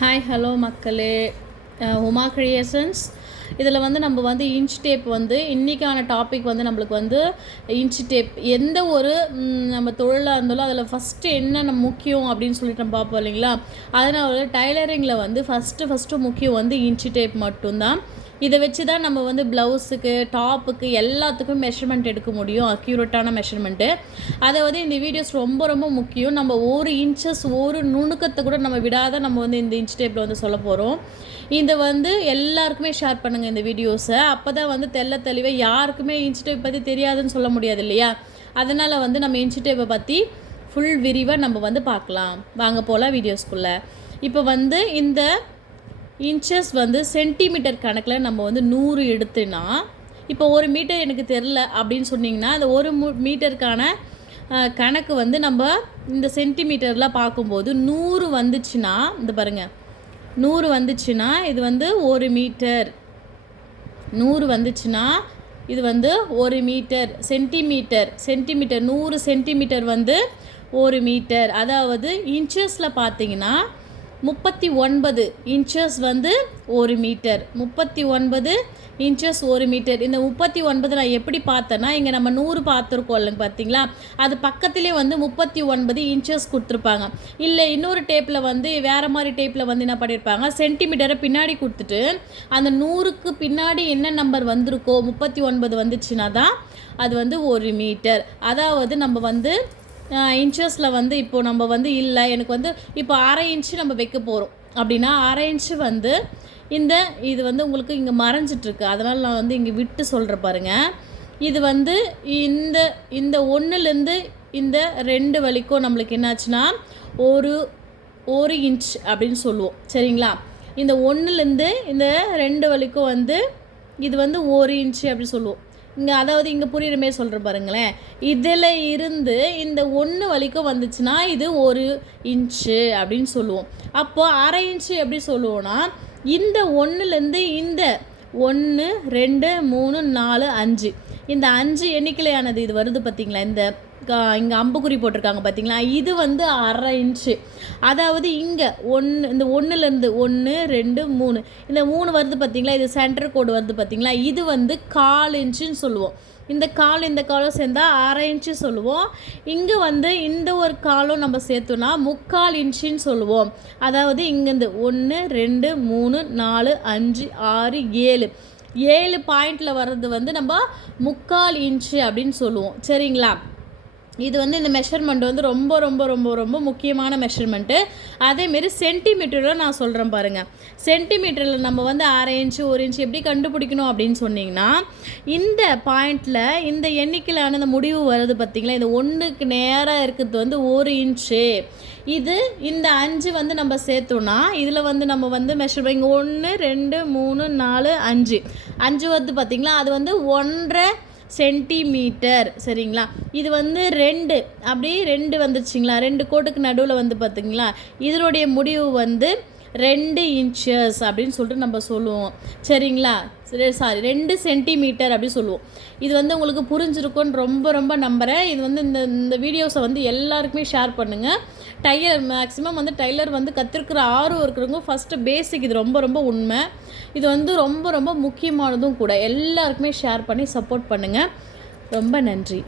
Hi hello மக்களே. Uma creations இதில் வந்து நம்ம வந்து இன்ச் டேப் வந்து இன்றைக்கான டாபிக் வந்து நம்மளுக்கு வந்து இன்ச் டேப் எந்த ஒரு நம்ம தொழிலாக இருந்தாலும் அதில் ஃபஸ்ட்டு என்னென்ன முக்கியம் அப்படின்னு சொல்லிட்டு நம்ம பார்ப்போம் இல்லைங்களா? அதனால டைலரிங்கில் வந்து ஃபஸ்ட்டு ஃபஸ்ட்டு முக்கியம் வந்து இன்ச் டேப் மட்டும்தான். இதை வச்சு தான் நம்ம வந்து ப்ளவுஸுக்கு டாப்புக்கு எல்லாத்துக்கும் மெஷர்மெண்ட் எடுக்க முடியும். அக்யூரேட்டான மெஷர்மெண்ட்டு அதை வந்து இந்த வீடியோஸ் ரொம்ப ரொம்ப முக்கியம். நம்ம ஒரு இன்ச்சஸ் ஒரு நுணுக்கத்தை கூட நம்ம விடாத நம்ம வந்து இந்த இன்ச் டேப்பில் வந்து சொல்ல போகிறோம் இதை வந்து எல்லாருக்குமே ஷேர் பண்ணுங்கள் இந்த வீடியோஸை அப்போ தான் வந்து தெல்ல தெளிவாக யாருக்குமே இன்ச் டேப் பற்றி தெரியாதுன்னு சொல்ல முடியாது இல்லையா? அதனால் வந்து நம்ம இன்ச் டேப்பை பற்றி ஃபுல் விரிவாக நம்ம வந்து பார்க்கலாம். வாங்க போகலாம் வீடியோஸ்குள்ளே இப்போ வந்து இந்த இன்ச்சஸ் வந்து சென்டிமீட்டர் கணக்கில் நம்ம வந்து நூறு எடுத்துனா இப்போ ஒரு மீட்டர் எனக்கு தெரில அப்படின்னு சொன்னிங்கன்னா அந்த ஒரு மீட்டருக்கான கணக்கு வந்து நம்ம இந்த சென்டிமீட்டரில் பார்க்கும்போது நூறு வந்துச்சுன்னா இந்த பாருங்கள் நூறு வந்துச்சுன்னா இது வந்து ஒரு மீட்டர் நூறு வந்துச்சுன்னா இது வந்து ஒரு மீட்டர் சென்டிமீட்டர் சென்டிமீட்டர் நூறு சென்டிமீட்டர் வந்து ஒரு மீட்டர் அதாவது இன்ச்சஸில் பார்த்தீங்கன்னா முப்பத்தி ஒன்பது இன்ச்சஸ் வந்து ஒரு மீட்டர் முப்பத்தி ஒன்பது இன்ச்சஸ் ஒரு மீட்டர் இந்த முப்பத்தி ஒன்பது நான் எப்படி பார்த்தேன்னா இங்கே நம்ம நூறு பார்த்துருக்கோம் இல்லைங்க பார்த்தீங்களா? அது பக்கத்திலே வந்து முப்பத்தி ஒன்பது இன்ச்சஸ் கொடுத்துருப்பாங்க. இல்லை இன்னொரு டேப்பில் வந்து வேறு மாதிரி டேப்பில் வந்து என்ன பண்ணியிருப்பாங்க சென்டிமீட்டரை பின்னாடி கொடுத்துட்டு அந்த நூறுக்கு பின்னாடி என்ன நம்பர் வந்திருக்கோ முப்பத்தி ஒன்பது வந்துச்சுன்னா தான் அது வந்து ஒரு மீட்டர் அதாவது நம்ம வந்து இன்ச்சஸில் வந்து இப்போ நம்ம வந்து இல்லை எனக்கு வந்து இப்போ அரை இன்ச்சு நம்ம வைக்க போகிறோம் அப்படின்னா அரை இன்ச்சு வந்து இந்த இது வந்து உங்களுக்கு இங்கே மறைஞ்சிட்ருக்கு அதனால் நான் வந்து இங்கே விட்டு சொல்கிறேன் பாருங்கள் இது வந்து இந்த இந்த ஒன்றுலேருந்து இந்த ரெண்டு வலிக்கும் நம்மளுக்கு என்னாச்சுன்னா ஒரு ஒரு இன்ச் அப்படின்னு சொல்லுவோம். சரிங்களா? இந்த ஒன்றுலேருந்து இந்த ரெண்டு வலிக்கும் வந்து இது வந்து ஒரு இன்ச்சு அப்படின்னு சொல்லுவோம். இங்கே அதாவது இங்கே புரியுற மாதிரி சொல்கிறேன் பாருங்களேன். இதில் இருந்து இந்த ஒன்று வலிக்கும் வந்துச்சுன்னா இது ஒரு இன்ச்சு அப்படின்னு சொல்லுவோம். அப்போது அரை இன்ச்சு எப்படி சொல்லுவோன்னா இந்த ஒன்றுலேருந்து இந்த ஒன்று ரெண்டு மூணு நாலு அஞ்சு. இந்த அஞ்சு எண்ணிக்கையானது இது வருது பார்த்திங்களா இந்த இங்கே அம்புக்குறி போட்டிருக்காங்க பார்த்தீங்களா இது வந்து அரை இன்ச்சு. அதாவது இங்கே ஒன்று இந்த ஒன்றுலேருந்து ஒன்று ரெண்டு மூணு. இந்த மூணு வருது பார்த்தீங்களா இது சென்டர் கோடு வருது பார்த்தீங்களா இது வந்து கால் இன்ச்சுன்னு சொல்லுவோம். இந்த கால் இந்த காலும் சேர்ந்தா அரை இன்ச்சு சொல்லுவோம். இங்கே வந்து இந்த ஒரு காலும் நம்ம சேர்த்தோன்னா முக்கால் இன்ச்சுன்னு சொல்லுவோம். அதாவது இங்கேருந்து ஒன்று ரெண்டு மூணு நாலு அஞ்சு ஆறு ஏழு. ஏழு பாயிண்டில் வர்றது வந்து நம்ம முக்கால் இன்ச்சு அப்படின்னு சொல்லுவோம். சரிங்களா? இது வந்து இந்த மெஷர்மெண்ட் வந்து ரொம்ப ரொம்ப ரொம்ப ரொம்ப முக்கியமான மெஷர்மெண்ட்டு அதேமாரி சென்டிமீட்டரில் நான் சொல்கிறேன் பாருங்கள் சென்டிமீட்டரில் நம்ம வந்து அரை இன்ச்சு ஒரு இன்ச்சு எப்படி கண்டுபிடிக்கணும் அப்படின்னு சொன்னிங்கன்னா இந்த பாயிண்டில் இந்த எண்ணிக்கையிலான இந்த முடிவு வருது பார்த்திங்களா இந்த ஒன்றுக்கு நேராக இருக்கிறது வந்து ஒரு இன்ச்சு இது இந்த அஞ்சு வந்து நம்ம சேர்த்தோன்னா இதில் வந்து நம்ம வந்து மெஷர் இங்கே ஒன்று ரெண்டு மூணு நாலு அஞ்சு. அஞ்சு வருது பார்த்திங்களா அது வந்து ஒன்றரை சென்டிமீட்டர். சரிங்களா? இது வந்து ரெண்டு. அப்படி ரெண்டு வந்துச்சுங்களா? ரெண்டு கோட்டுக்கு நடுவில் வந்து பார்த்திங்களா இதனுடைய முடிவு வந்து ரெண்டு இன்ச்சஸ் அப்படின்னு சொல்லிட்டு நம்ம சொல்லுவோம். சரிங்களா? சரி சாரி ரெண்டு சென்டிமீட்டர் அப்படின்னு சொல்லுவோம். இது வந்து உங்களுக்கு புரிஞ்சிருக்கும்னு ரொம்ப ரொம்ப நம்புகிறேன் இது வந்து இந்த இந்த வீடியோஸை வந்து எல்லாருக்குமே ஷேர் பண்ணுங்கள் டைலர் மேக்ஸிமம் வந்து டைலர் வந்து கற்றுருக்கிற ஆர்வம் இருக்கிறவங்க ஃபஸ்ட்டு பேசிக் இது ரொம்ப ரொம்ப உண்மை. இது வந்து ரொம்ப ரொம்ப முக்கியமானதும் கூட. எல்லாருக்குமே ஷேர் பண்ணி சப்போர்ட் பண்ணுங்கள் ரொம்ப நன்றி.